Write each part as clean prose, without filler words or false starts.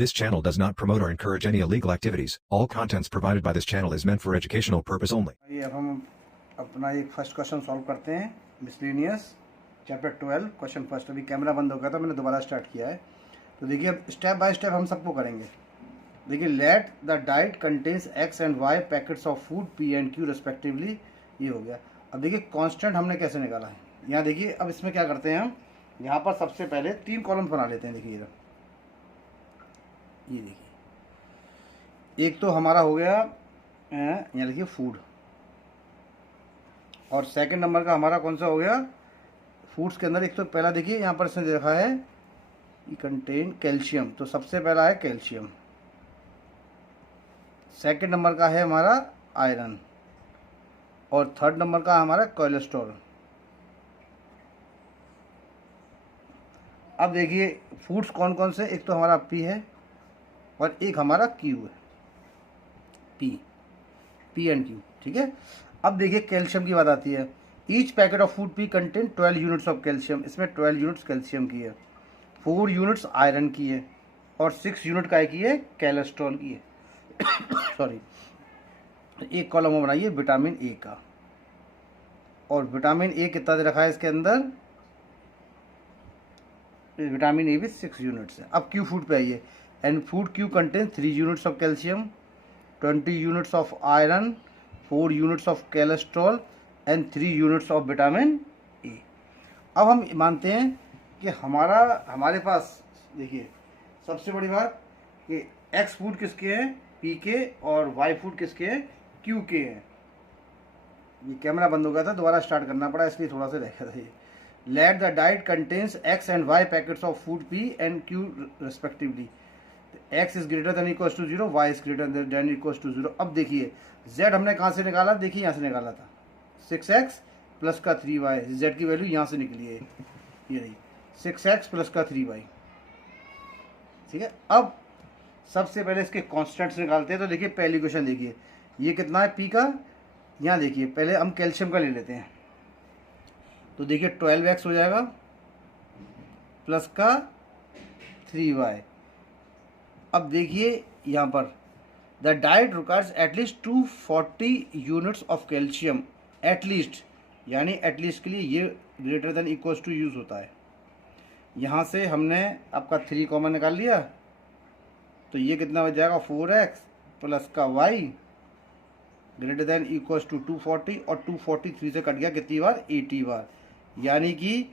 This channel does not promote or encourage any illegal activities. All contents provided by this channel is meant for educational purpose only. ये अब हम अपना एक first question solve करते हैं, miscellaneous chapter 12 question first. अभी camera बंद हो गया था, मैंने दोबारा स्टार्ट किया है। तो देखिए अब स्टेप बाय स्टेप हम सबको करेंगे। देखिए let the diet contains x and y packets of food p and q respectively, ये हो गया। अब देखिए कांस्टेंट हमने कैसे निकाला है, यहाँ देखिए। अब इसमें क्या करते हैं हम, यहाँ पर सबसे पहले 3 कॉलम बना लेते हैं। देखिए ये देखिए, एक तो हमारा हो गया यहाँ देखिए फूड, और सेकंड नंबर का हमारा कौन सा हो गया, फूड्स के अंदर एक तो पहला देखिए यहाँ पर इसने देखा है कंटेन कैल्शियम, तो सबसे पहला है कैल्शियम। सेकंड नंबर का है हमारा आयरन, और थर्ड नंबर का हमारा कोलेस्ट्रॉल। अब देखिए फूड्स कौन कौन से, एक तो हमारा पी है और एक हमारा क्यू है, पी एंड क्यू, ठीक है। अब देखिए कैल्शियम की बात आती है। Each packet of food P contain 12 units of calcium, इसमें 12 यूनिट्स कैल्शियम की है, 4 यूनिट्स आयरन की है, और 6 यूनिट काय की है, कोलेस्ट्रॉल की है। सॉरी, एक कॉलम बनाइए विटामिन ए का, और विटामिन ए कितना दे रखा है इसके अंदर, विटामिन ए भी 6 यूनिट्स है। अब क्यू फूड पे आइए, and food Q contain 3 units of calcium, 20 units of iron, 4 units of cholesterol and 3 units of vitamin ए। अब हम मानते हैं कि हमारे पास देखिए सबसे बड़ी बात कि एक्स फूड किसके हैं, पी के, और वाई फूड किसके हैं, क्यू के हैं। ये कैमरा बंद हो गया था, दोबारा स्टार्ट करना पड़ा, इसलिए थोड़ा सा देखा था ये। Let the diet contains x and y packets of food p and q respectively. X is greater than equals to 0, y is greater than equals to 0। अब देखिए जेड हमने कहाँ से निकाला, देखिए यहाँ से निकाला था, 6x प्लस का 3y, जेड की वैल्यू यहाँ से निकली है, ये रही 6x प्लस का 3y, ठीक है। अब सबसे पहले इसके कॉन्स्टेंट्स निकालते हैं। तो देखिए पहली क्वेश्चन देखिए, ये कितना है पी का, यहाँ देखिए पहले हम कैल्शियम का ले लेते हैं। तो देखिए 12x हो जाएगा प्लस का 3y। अब देखिए यहाँ पर the diet requires at least 240 units of calcium, at least यानी एटलीस्ट के लिए ये greater than equals to use होता है। यहाँ से हमने आपका 3 कॉमन निकाल लिया, तो ये कितना बच जाएगा, 4x प्लस का y greater than equals to 240, और 240 3 से कट गया कितनी बार, 80 बार, यानी कि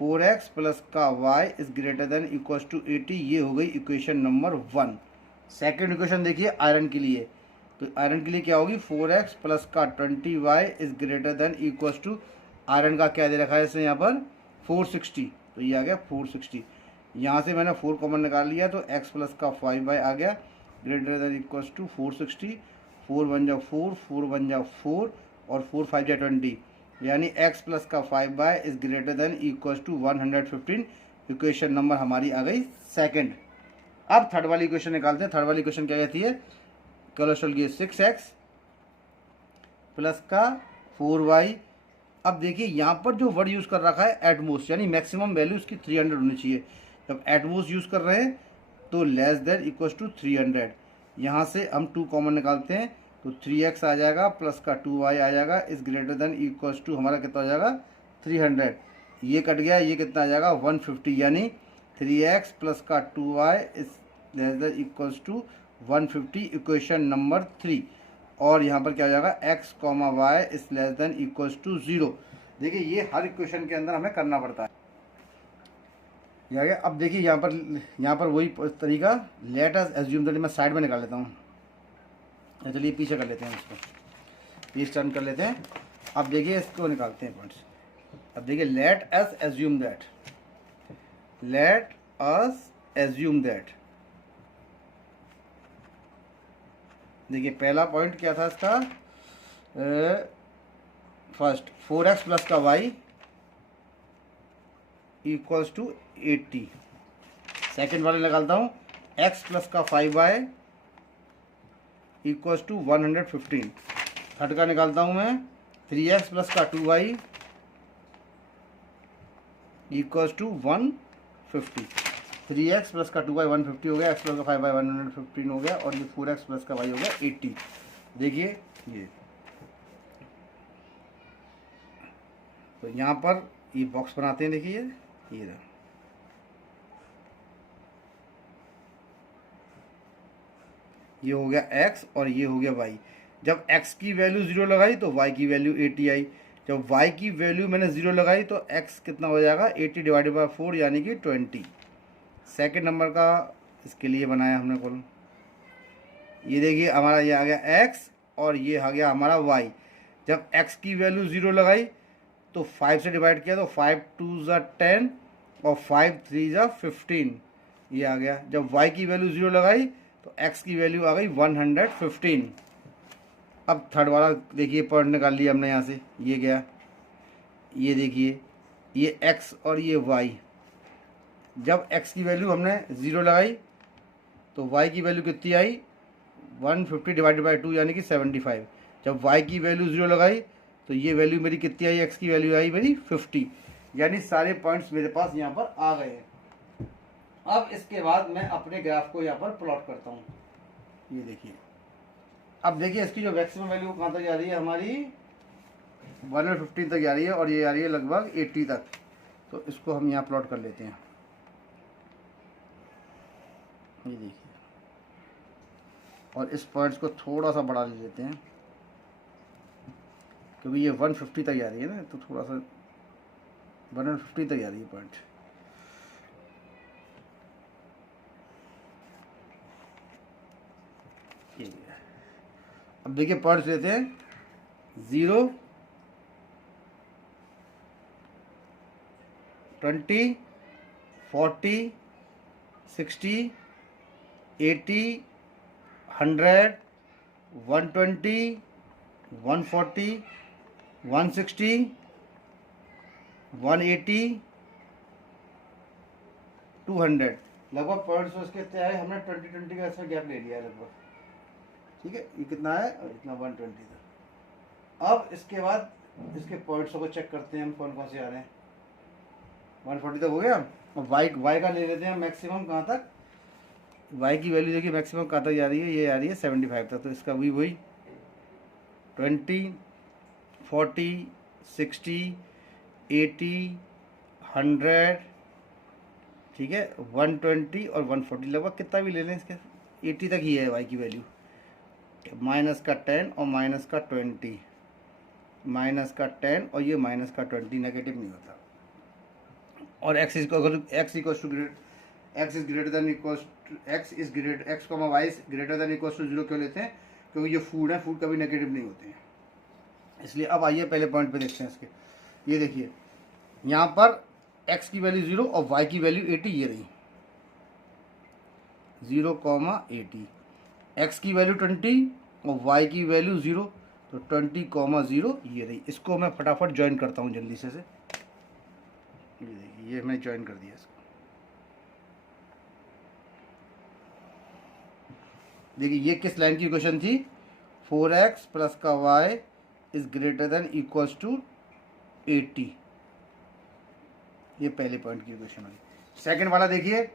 4x प्लस का y is greater than equals to 80। ये हो गई इक्वेशन नंबर 1। सेकेंड इक्वेशन देखिए आयरन के लिए, तो आयरन के लिए क्या होगी, 4x प्लस का 20y is greater than equals to, iron का क्या दे रखा है इसने यहाँ पर, 460, तो ये आ गया 460। यहाँ से मैंने 4 कॉमन निकाल लिया, तो x प्लस का 5y आ गया ग्रेटर देन इक्वल्स टू 460। 4 बन जाओ 4, 4 बन जाओ 4, और 4 5 जा 20, यानी x प्लस का 5y is greater than equals to 115। Equation number हमारी आ गई सेकंड। अब थर्ड वाली इक्वेशन निकालते हैं। थर्ड वाली इक्वेशन क्या कहती है, कोलेस्ट्रॉल की 6x प्लस का 4y। अब देखिए यहाँ पर जो वर्ड यूज़ कर रखा है एटमोस्ट, यानी मैक्सिमम वैल्यू उसकी 300 होनी चाहिए। जब एटमोस्ट यूज़ कर रहे हैं तो लेस देन इक्वल्स टू 300। यहाँ से हम 2 कॉमन निकालते हैं, तो 3x आ जाएगा प्लस का 2y आ जाएगा is greater than equals to, हमारा कितना हो जाएगा, 300। ये कट गया, ये कितना आ जाएगा, 150, यानी 3x प्लस का 2y is less than equals to 150। Equation number 3। और यहाँ पर क्या हो जाएगा, x comma y is less than equals to 0। देखिए ये हर इक्वेशन के अंदर हमें करना पड़ता है। ये गया। अब देखिए यहाँ पर वही तरीका, लेट अस एज्यूम दैट, मैं साइड में निकाल लेता हूँ, चलिए पीछे कर लेते हैं, इसको पीछे टर्न कर लेते हैं। अब देखिए इसको निकालते हैं पॉइंट्स। अब देखिए let us assume that, let us assume that, देखिए पहला पॉइंट क्या था इसका, फर्स्ट 4x प्लस का y इक्वल्स टू 80। सेकेंड वाले निकालता हूँ, x प्लस का 5y इक्वल्स टू 115। थर्ड का निकालता हूँ मैं, 3x प्लस का 2y equals to 150। 3x plus का 2y 150 हो गया, x प्लस का 5y 115 हो गया, और ये 4x प्लस का y हो गया 80। देखिए ये तो यहाँ पर ये बॉक्स बनाते हैं, देखिए ये रहा। ये हो गया x और ये हो गया y। जब x की वैल्यू 0 लगाई तो y की वैल्यू 80 आई। जब y की वैल्यू मैंने 0 लगाई तो x कितना हो जाएगा, 80 डिवाइडेड बाय 4 यानी कि 20। सेकंड नंबर का इसके लिए बनाया हमने कॉलम। ये देखिए हमारा ये आ गया x और ये आ गया हमारा y। जब x की वैल्यू 0 लगाई तो 5 से डिवाइड किया तो 5 2 ज़ा 10 और 5 3 ज़ा 15, ये आ गया। जब y की वैल्यू 0 लगाई तो x की वैल्यू आ गई 115। अब थर्ड वाला देखिए पॉइंट निकाल लिया हमने यहाँ से, ये गया, ये देखिए ये x और ये y। जब x की वैल्यू हमने 0 लगाई तो y की वैल्यू कितनी आई, 150 डिवाइडेड बाई 2 यानी कि 75। जब y की वैल्यू 0 लगाई तो ये वैल्यू मेरी कितनी आई, x की वैल्यू आई मेरी 50। यानी सारे पॉइंट्स मेरे पास यहाँ पर आ गए हैं। अब इसके बाद मैं अपने ग्राफ को यहाँ पर प्लॉट करता हूँ। ये देखिए, अब देखिए इसकी जो मैक्सिमम वैल्यू कहाँ तक जा रही है, हमारी 115 तक जा रही है और ये आ रही है लगभग 80 तक। तो इसको हम यहाँ प्लॉट कर लेते हैं। ये देखिए, और इस पॉइंट्स को थोड़ा सा बढ़ा ले लेते हैं क्योंकि ये 150 तक जा रही है ना, तो थोड़ा सा 150 तक जा रही है पॉइंट। ये अब देखिए पॉइंट्स लेते हैं 0 20 40 60 80 100 120 140 160 180 200। लगभग पॉइंट्स उसके कितने आए, हमने 20 का इसमें गैप ले लिया है लगभग, ठीक है। ये कितना है, और इतना 120 था। अब इसके बाद इसके पॉइंट्सों को चेक करते हैं हम कौन कौन से आ रहे हैं। 140 तक हो गया। अब y का ले लेते हैं मैक्सिमम कहाँ तक, y की वैल्यू देखिए मैक्सिमम कहाँ तक जा रही है, ये आ रही है 75 तक। तो इसका भी वही 20 40 60 80 100, ठीक है, 120 और 140, लगभग कितना भी ले लें इसके 80 तक ही है y की वैल्यू। माइनस का 10 और माइनस का 20, माइनस का 10 और ये माइनस का 20, नेगेटिव नहीं होता। और x is greater than equals to x comma y is greater than equals to 0 क्यों लेते हैं, क्योंकि ये फूड है, फूड कभी नेगेटिव नहीं होते हैं इसलिए। अब आइए पहले पॉइंट पे देखते हैं इसके। ये देखिए यहाँ पर x की वैल्यू 0 और y की वैल्यू 80, ये रही 0,80। x की वैल्यू 20 और y की वैल्यू 0, तो 20,0 ये रही। इसको मैं फटाफट ज्वाइन करता हूँ जल्दी से। ये देखिए, ये मैंने ज्वाइन कर दिया इसको। देखिए ये किस लाइन की इक्वेशन थी, 4x प्लस का y is greater than equals to 80। ये पहले पॉइंट की इक्वेशन हुई। सेकंड वाला देखिए,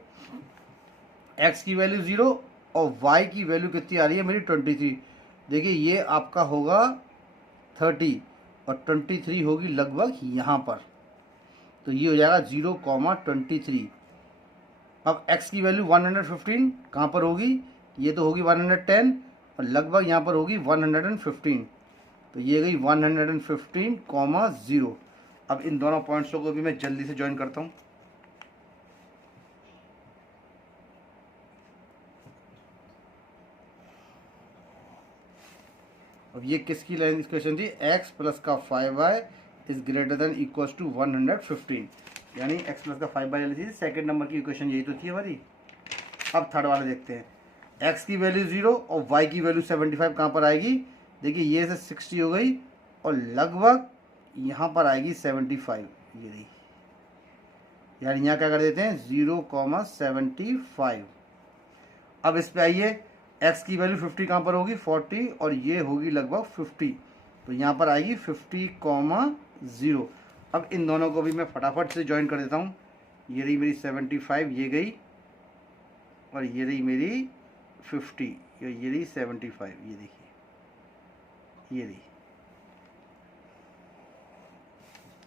x की वैल्यू 0 और y की वैल्यू कितनी आ रही है मेरी 23। देखिए ये आपका होगा 30 और 23 होगी लगभग यहाँ पर, तो ये हो जाएगा 0,23। अब x की वैल्यू 115 कहाँ पर होगी, ये तो होगी 110 और लगभग यहाँ पर होगी 115, तो ये गई 115,0। अब इन दोनों पॉइंट्सों को भी मैं जल्दी से ज्वाइन करता हूँ। अब ये किसकी लाइन इक्वेशन थी, x प्लस का 5y is greater than equals to 115, यानी x प्लस का 5y वाली थी। सेकेंड नंबर की इक्वेशन यही तो थी हमारी। अब थर्ड वाला देखते हैं, x की वैल्यू 0 और y की वैल्यू 75 कहाँ पर आएगी। देखिए ये से 60 हो गई और लगभग यहाँ पर आएगी 75, ये रही। यानी यहाँ क्या कर देते हैं 0,75। अब इस पे आइए, x की वैल्यू 50 कहाँ पर होगी 40 और ये होगी लगभग 50, तो यहाँ पर आएगी 50,0। अब इन दोनों को भी मैं फटाफट से ज्वाइन कर देता हूँ। ये रही मेरी 75, ये गई और ये रही मेरी 50, ये रही 75, ये देखिए ये रही,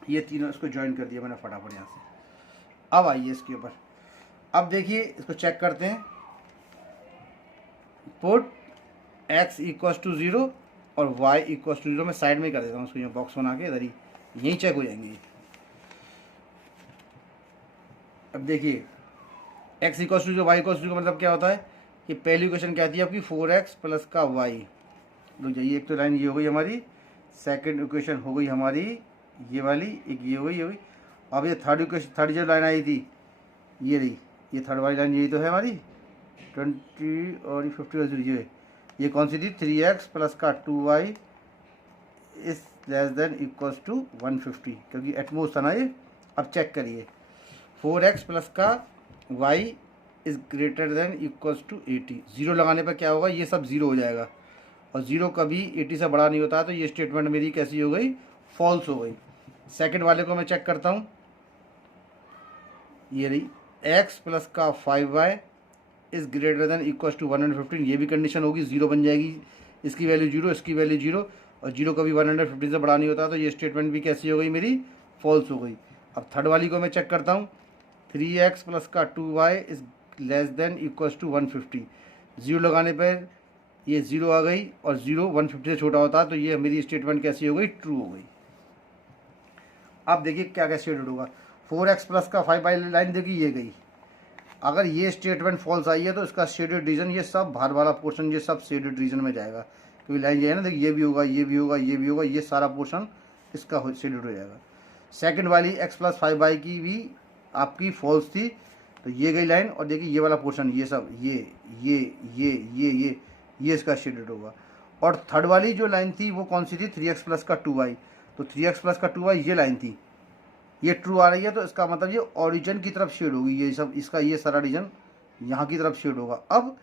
ये तीनों इसको ज्वाइन कर दिया मैंने फटाफट यहाँ से। अब आइए इसके ऊपर, अब देखिए इसको चेक करते हैं। पुट x इक्वल्स टू 0 और y इक्वल्स टू 0, मैं साइड में ही कर देता हूँ उसको, यहाँ बॉक्स बना के इधर ही, यहीं चेक हो जाएंगे। अब देखिए x equals to 0 y equals to 0 का मतलब क्या होता है कि पहली इक्वेशन क्या थी आपकी 4x प्लस का y। रुक जाइए, एक तो लाइन ये हो गई हमारी, सेकंड इक्वेशन हो गई हमारी ये वाली, एक ये हो गई। अब ये थर्ड इक्वेशन, थर्ड जो लाइन आई थी ये रही, ये थर्ड वाली लाइन यही तो है हमारी 20 और 50 और 0, ये कौन सी थी 3x प्लस का 2y is less than equals to 150, क्योंकि एटमोस्ट था ना ये। अब चेक करिए 4x प्लस का y is greater than equals to 80, zero लगाने पर क्या होगा, ये सब ज़ीरो हो जाएगा और ज़ीरो कभी 80 से बड़ा नहीं होता, तो ये स्टेटमेंट मेरी कैसी हो गई, फॉल्स हो गई। सेकंड वाले को मैं चेक करता हूँ, ये रही x प्लस का 5y is greater than equals to 115, ये भी कंडीशन होगी, ज़ीरो बन जाएगी, इसकी वैल्यू 0, इसकी वैल्यू 0 और 0 कभी 115 से बड़ा नहीं होता, तो ये स्टेटमेंट भी कैसी हो गई मेरी, फॉल्स हो गई। अब थर्ड वाली को मैं चेक करता हूँ, 3x प्लस का 2y is less than equals to 150, zero लगाने पर ये 0 आ गई और 0 150 से छोटा होता है, तो ये मेरी स्टेटमेंट कैसी हो गई, ट्रू हो गई। अब देखिए क्या क्या स्टेटमेंट होगा, 4x प्लस का 5y लाइन देखिए ये गई, अगर ये स्टेटमेंट फॉल्स आई है तो इसका शेडेड रीजन, ये सब बाहर वाला पोर्शन ये सब शेडेड रीजन में जाएगा, क्योंकि लाइन ये है ना, देखिए ये भी होगा, ये भी होगा, ये भी होगा, ये सारा पोर्शन इसका शेडेड हो जाएगा। सेकंड वाली x प्लस 5y की भी आपकी फॉल्स थी, तो ये गई लाइन, और देखिए ये वाला पोर्शन ये सब ये इसका शेडेड होगा। और थर्ड वाली जो लाइन थी वो कौन सी थी, 3x प्लस का 2y, तो 3x प्लस का 2y ये लाइन थी, ये ट्रू आ रही है, तो इसका मतलब ये ओरिजिन की तरफ शेड होगी, ये सब इसका ये सारा रीजन यहाँ की तरफ शेड होगा। अब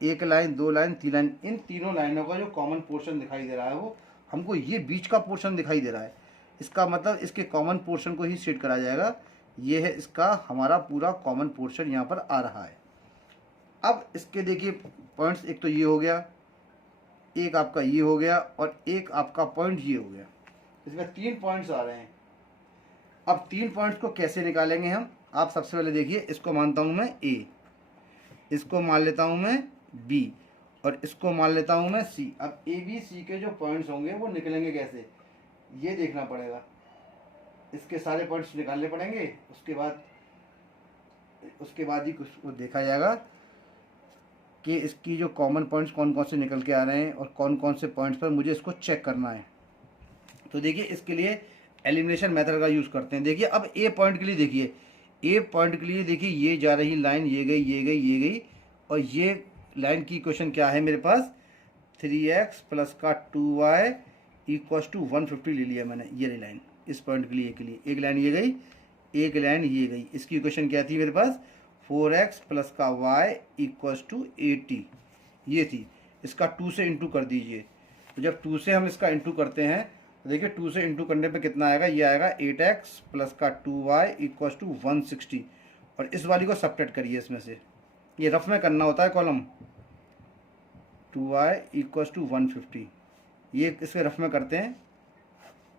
एक लाइन, दो लाइन, तीन लाइन, इन तीनों लाइनों का जो कॉमन पोर्शन दिखाई दे रहा है वो हमको ये बीच का पोर्शन दिखाई दे रहा है, इसका मतलब इसके कॉमन पोर्शन को ही शेड करा जाएगा, ये है इसका हमारा पूरा कॉमन पोर्शन यहाँ पर आ रहा है। अब इसके देखिए पॉइंट्स, एक तो ये हो गया, एक आपका ये हो गया और एक आपका पॉइंट ये हो गया, इसमें 3 पॉइंट्स आ रहे हैं। अब 3 पॉइंट्स को कैसे निकालेंगे हम, आप सबसे पहले देखिए, इसको मानता हूँ मैं A, इसको मान लेता हूँ मैं B और इसको मान लेता हूँ मैं C। अब A B C के जो पॉइंट्स होंगे वो निकलेंगे कैसे, ये देखना पड़ेगा, इसके सारे पॉइंट्स निकालने पड़ेंगे, उसके बाद ही कुछ वो देखा जाएगा कि इसकी जो कॉमन पॉइंट्स कौन कौन से निकल के आ रहे हैं और कौन कौन से पॉइंट्स पर मुझे इसको चेक करना है। तो देखिए इसके लिए एलिमिनेशन मेथड का यूज़ करते हैं। देखिए अब ए पॉइंट के लिए देखिए, ए पॉइंट के लिए देखिए ये जा रही लाइन, ये गई, ये गई, ये गई, और ये लाइन की इक्वेशन क्या है मेरे पास, 3x प्लस का 2y इक्वल्स टू 150 ले लिया मैंने, ये रही लाइन इस पॉइंट के लिए, एक लाइन ये गई, एक लाइन ये गई, इसकी इक्वेशन क्या थी मेरे पास, 4x प्लस का y इक्वल्स टू 80, ये थी। इसका 2 से इंटू कर दीजिए, तो जब 2 से हम इसका इंटू करते हैं तो देखिए 2 से इंटू करने पे कितना आएगा, ये आएगा 8x प्लस का 2y इक्वल्स टू 160, और इस वाली को सब्ट्रैक्ट करिए इसमें से, ये रफ में करना होता है कॉलम, 2y इक्वल्स टू 150, ये इसके रफ में करते हैं,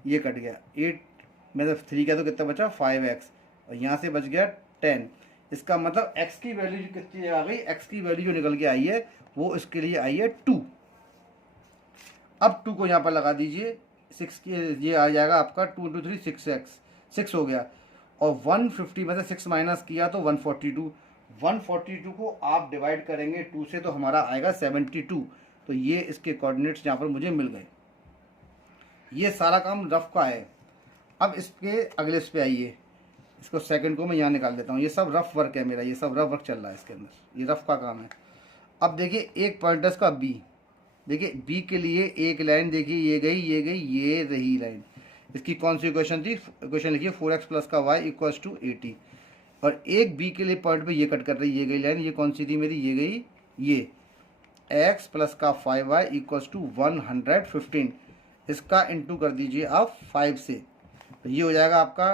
ये कट गया 8 में से 3 का तो कितना बचा 5x, और यहाँ से बच गया 10, इसका मतलब x की वैल्यू जो कितनी आ गई, x की वैल्यू जो निकल के आई है वो इसके लिए आई है 2। अब 2 को यहाँ पर लगा दीजिए, 6 की ये आ जाएगा आपका 2 × 3 6x, 6 हो गया, और 150 में से 6 माइनस किया तो 142, 142 को आप डिवाइड करेंगे 2 से तो हमारा आएगा 72, तो ये इसके कोऑर्डिनेट्स यहाँ पर मुझे मिल गए। ये सारा काम रफ का है। अब इसके अगले इस पे आइए, इसको सेकंड को मैं यहाँ निकाल देता हूँ, ये सब रफ वर्क है मेरा, ये सब रफ वर्क चल रहा है इसके अंदर, ये रफ का काम है। अब देखिए एक पॉइंटर्स का बी, देखिए बी के लिए एक लाइन देखिए, ये गई, ये गई, ये रही लाइन, इसकी कौन सी इक्वेशन थी, इक्वेशन लिखिए 4x प्लस का y इक्वल्स टू 80, और एक बी के लिए पॉइंट पे ये कट कर रही, ये गई लाइन, ये कौन सी थी मेरी, ये गई, ये x प्लस का 5y इक्वल्स टू 115, इसका इंटू कर दीजिए आप 5 से, तो ये हो जाएगा आपका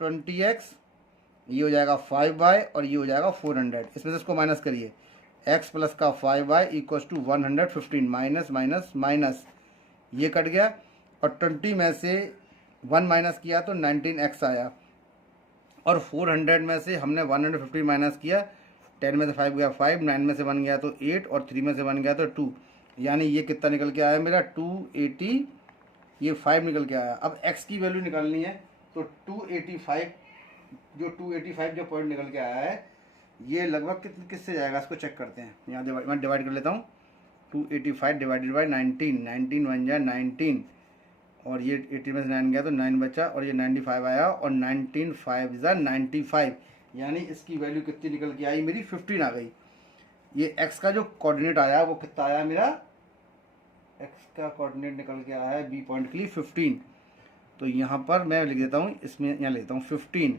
20x ये हो जाएगा 5y और ये हो जाएगा 400। इसमें से इसको माइनस करिए, x प्लस का 5y equals to 115 minus minus minus, ये कट गया और 20 में से 1 माइनस किया तो 19x आया, और 400 में से हमने 150 माइनस किया, 10 में से 5 गया 5, 9 में से 1 गया तो 8 और 3 में से 1 गया तो 2, यानी ये कितना निकल के आया मेरा 280, ये 5 निकल के आया। अब x की वैल्यू निकालनी है तो 285, जो 285 जो पॉइंट निकल के आया है ये लगभग किससे जाएगा इसको चेक करते हैं। यहाँ मैं डिवाइड कर लेता हूँ, 285 डिवाइडेड बाई 19, 19 1 जा 19 और ये 80 में से 9 गया तो 9 बचा और ये 95 आया और 19 5 जा 95, यानी इसकी वैल्यू कितनी निकल के आई मेरी 15 आ गई। ये x का जो कोऑर्डिनेट आया वो कितना आया मेरा, x का कोऑर्डिनेट निकल के आया है बी पॉइंट के लिए 15, तो यहाँ पर मैं लिख देता हूँ, इसमें यहाँ लेता हूँ 15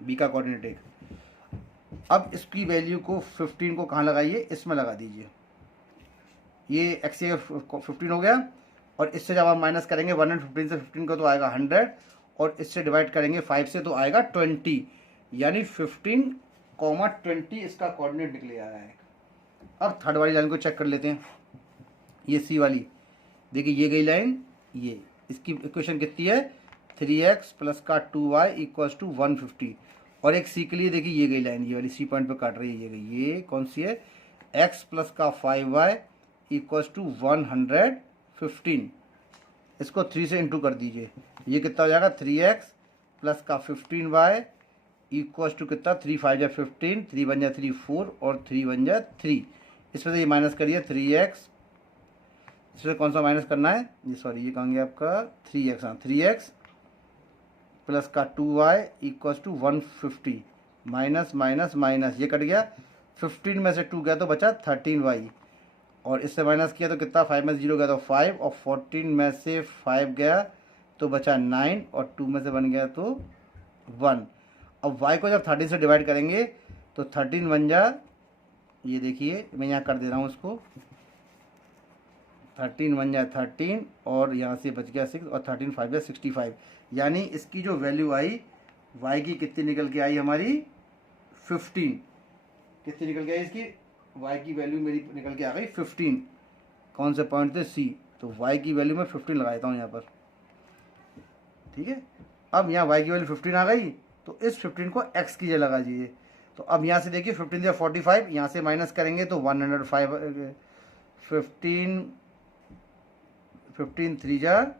बी का कोऑर्डिनेट एक। अब इसकी वैल्यू को 15 को कहाँ लगाइए, इसमें लगा दीजिए, ये x 15 हो गया और इससे जब आप माइनस करेंगे 115 से 15 को तो आएगा 100 और इससे डिवाइड करेंगे 5 से तो आएगा 20, यानी 15,20 इसका कोऑर्डिनेट निकले आया है। अब थर्ड वाली लाइन को चेक कर लेते हैं, ये सी वाली, देखिए ये गई लाइन, ये इसकी इक्वेशन कितनी है 3x प्लस का 2y इक्वल्स टू 150, और एक सी के लिए देखिए ये गई लाइन, ये वाली सी पॉइंट पे काट रही है, ये गई, ये कौन सी है x प्लस का 5y इक्वल्स टू 115, इसको 3 से इंटू कर दीजिए, ये कितना हो जाएगा 3x प्लस का 15y इक्वल्स टू कितना 3 5 जा 15, 3 1 जा 3 4 और 3 1 जा 3, इसमें से ये माइनस करिए 3x, इसमें कौन सा माइनस करना है, ये सॉरी ये कहेंगे आपका 3x, हाँ 3x प्लस का 2y equals to 150 minus minus minus, ये कट गया, 15 में से 2 गया तो बचा 13y और इससे माइनस किया तो कितना 5 में से 0 गया तो 5 और 14 में से 5 गया तो बचा 9 और 2 में से 1 गया तो 1। अब y को जब 13 से डिवाइड करेंगे तो 13 1 जा, ये देखिए मैं यहाँ कर दे रहा हूँ उसको, 13 1 जा 13 और यहाँ से बच गया 6 और 13 5 जा 65, यानी इसकी जो वैल्यू आई y की कितनी निकल के आई हमारी 15, कितनी निकल के आई इसकी y की वैल्यू मेरी निकल के आ गई 15, कौन से पॉइंट थे c, तो y की वैल्यू मैं 15 लगा देता हूँ यहाँ पर, ठीक है। अब यहाँ y की वैल्यू 15 आ गई तो इस 15 को x की जगह लगा दीजिए, तो अब यहाँ से देखिए 15 या 45, यहाँ से माइनस करेंगे तो 105, 15 3 जा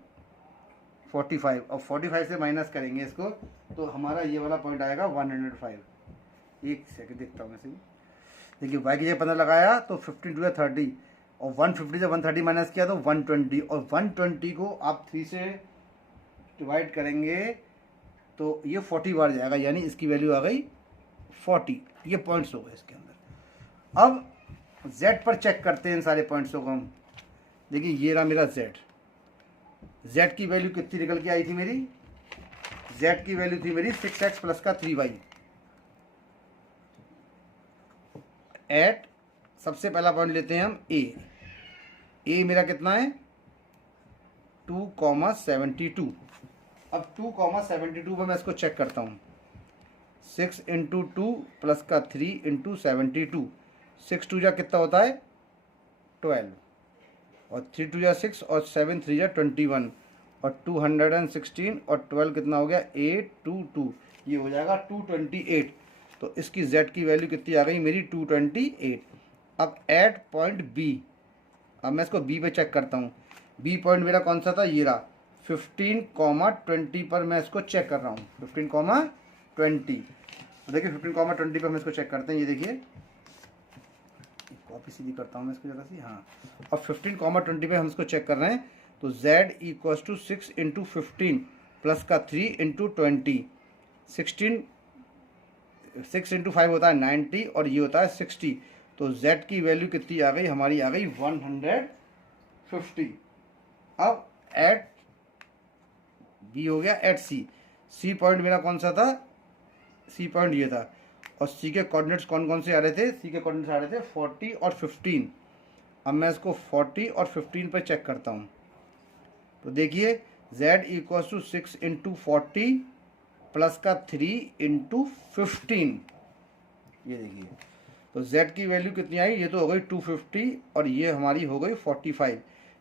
45 और 45 से माइनस करेंगे इसको तो हमारा ये वाला पॉइंट आएगा 105। एक सेकंड देखता हूँ मैं सही, देखिए y की जगह 15 लगाया तो 15 2 या 30 और 150 से 130 माइनस किया तो 120 और 120 को आप 3 से डिवाइड करेंगे तो ये 40 बार जाएगा, यानी इसकी वैल्यू आ गई 40, ये पॉइंट्स हो गए इसके अंदर। अब z पर चेक करते हैं इन सारे पॉइंट्सों को हम, देखिए ये रहा मेरा z की वैल्यू कितनी निकल के आई थी मेरी, z की वैल्यू थी मेरी 6x प्लस का 3y एट, सबसे पहला पॉइंट लेते हैं हम a मेरा कितना है 2,72, अब 2,72 पर मैं इसको चेक करता हूँ, 6 इंटू 2 प्लस का 3 इंटू 72, 6 2 जा कितना होता है 12 और 3 2 जा 6 और 7 3 जा 21 और 216 और 12 कितना हो गया 822, ये हो जाएगा 228, तो इसकी z की वैल्यू कितनी आ गई मेरी 228। अब एट पॉइंट b, अब मैं इसको b पे चेक करता हूँ, b पॉइंट मेरा कौन सा था, ये रहा 15,20 पर मैं इसको चेक कर रहा हूँ, 15,20, तो देखिए 15,20 पर हम इसको चेक करते हैं, ये देखिए कॉपी सीधी करता हूँ मैं इसको जरा सी, हाँ, अब 15,20 पे हम इसको चेक कर रहे हैं तो z equals to 6 into 15 plus का 3 इंटू 20, 6 इंटू 5 होता है 90 और ये होता है 60, तो z की वैल्यू कितनी आ गई हमारी, आ गई 150। अब एट b हो गया एट c पॉइंट मेरा कौन सा था, c पॉइंट ये था और c के कोऑर्डिनेट्स कौन कौन से आ रहे थे, c के कोऑर्डिनेट्स आ रहे थे 40 और 15। अब मैं इसको 40 और 15 पर चेक करता हूँ, तो देखिए z equals to 6 into 40 plus का 3 इंटू 15, ये देखिए। तो z की वैल्यू कितनी आई, ये तो हो गई 250 और ये हमारी हो गई 45,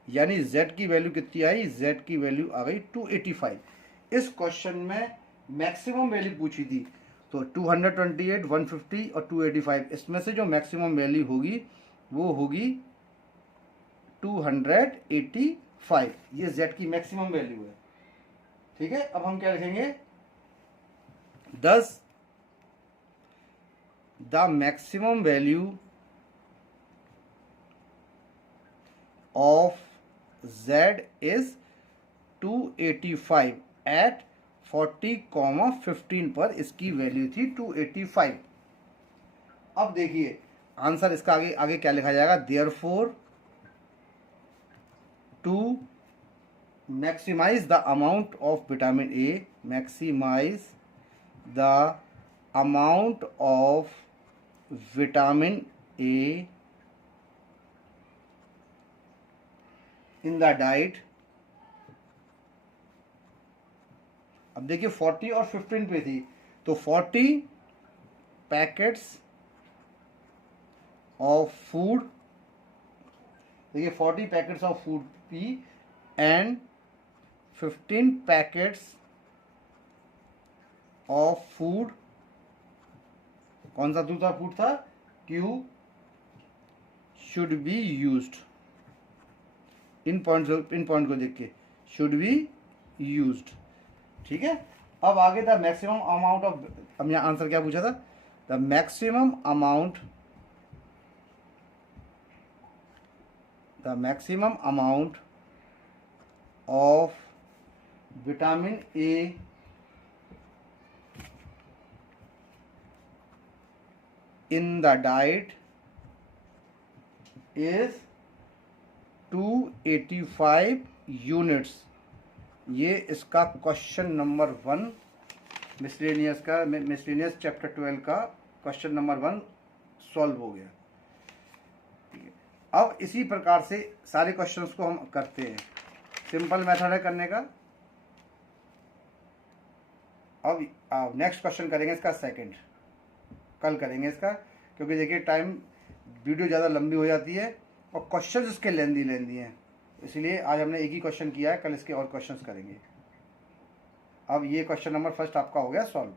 यानी z की वैल्यू कितनी आई, z की वैल्यू आ गई 285। इस क्वेश्चन में मैक्सिमम वैल्यू पूछी थी, तो 228, 150 और 285, इसमें से जो मैक्सिमम वैल्यू होगी वो होगी 285, ये z की मैक्सिमम वैल्यू है। ठीक है, अब हम क्या लिखेंगे, 10 the maximum value of z is 285 at 40,15 पर इसकी वैल्यू थी 285। अब देखिए आंसर इसका आगे आगे क्या लिखा जाएगा, therefore to maximise the amount of vitamin A, maximise the amount of vitamin A in the diet. अब देखिए 40 और 15 पे थी, तो 40 पैकेट्स ऑफ फूड, देखिए 40 packets of food p and 15 packets of food, कौन सा दूसरा फूड था, Q should be used. In point को देख के शुड बी यूज्ड। ठीक है, अब आगे द मैक्सिमम अमाउंट ऑफ, अब यहाँ आंसर क्या पूछा था, the maximum amount of vitamin A in the diet is 285 units. ये इसका क्वेश्चन नंबर 1 मिसलेनियस चैप्टर 12 का क्वेश्चन नंबर 1 सॉल्व हो गया। ठीक है, अब इसी प्रकार से सारे क्वेश्चंस को हम करते हैं, सिंपल मेथड है करने का। अब नेक्स्ट क्वेश्चन करेंगे इसका सेकंड, कल करेंगे इसका, क्योंकि देखिए टाइम वीडियो ज़्यादा लंबी हो जाती है और क्वेश्चंस इसके लेंदी हैं, इसलिए आज हमने एक ही क्वेश्चन किया है, कल इसके और क्वेश्चंस करेंगे। अब ये क्वेश्चन नंबर फर्स्ट आपका हो गया सॉल्व।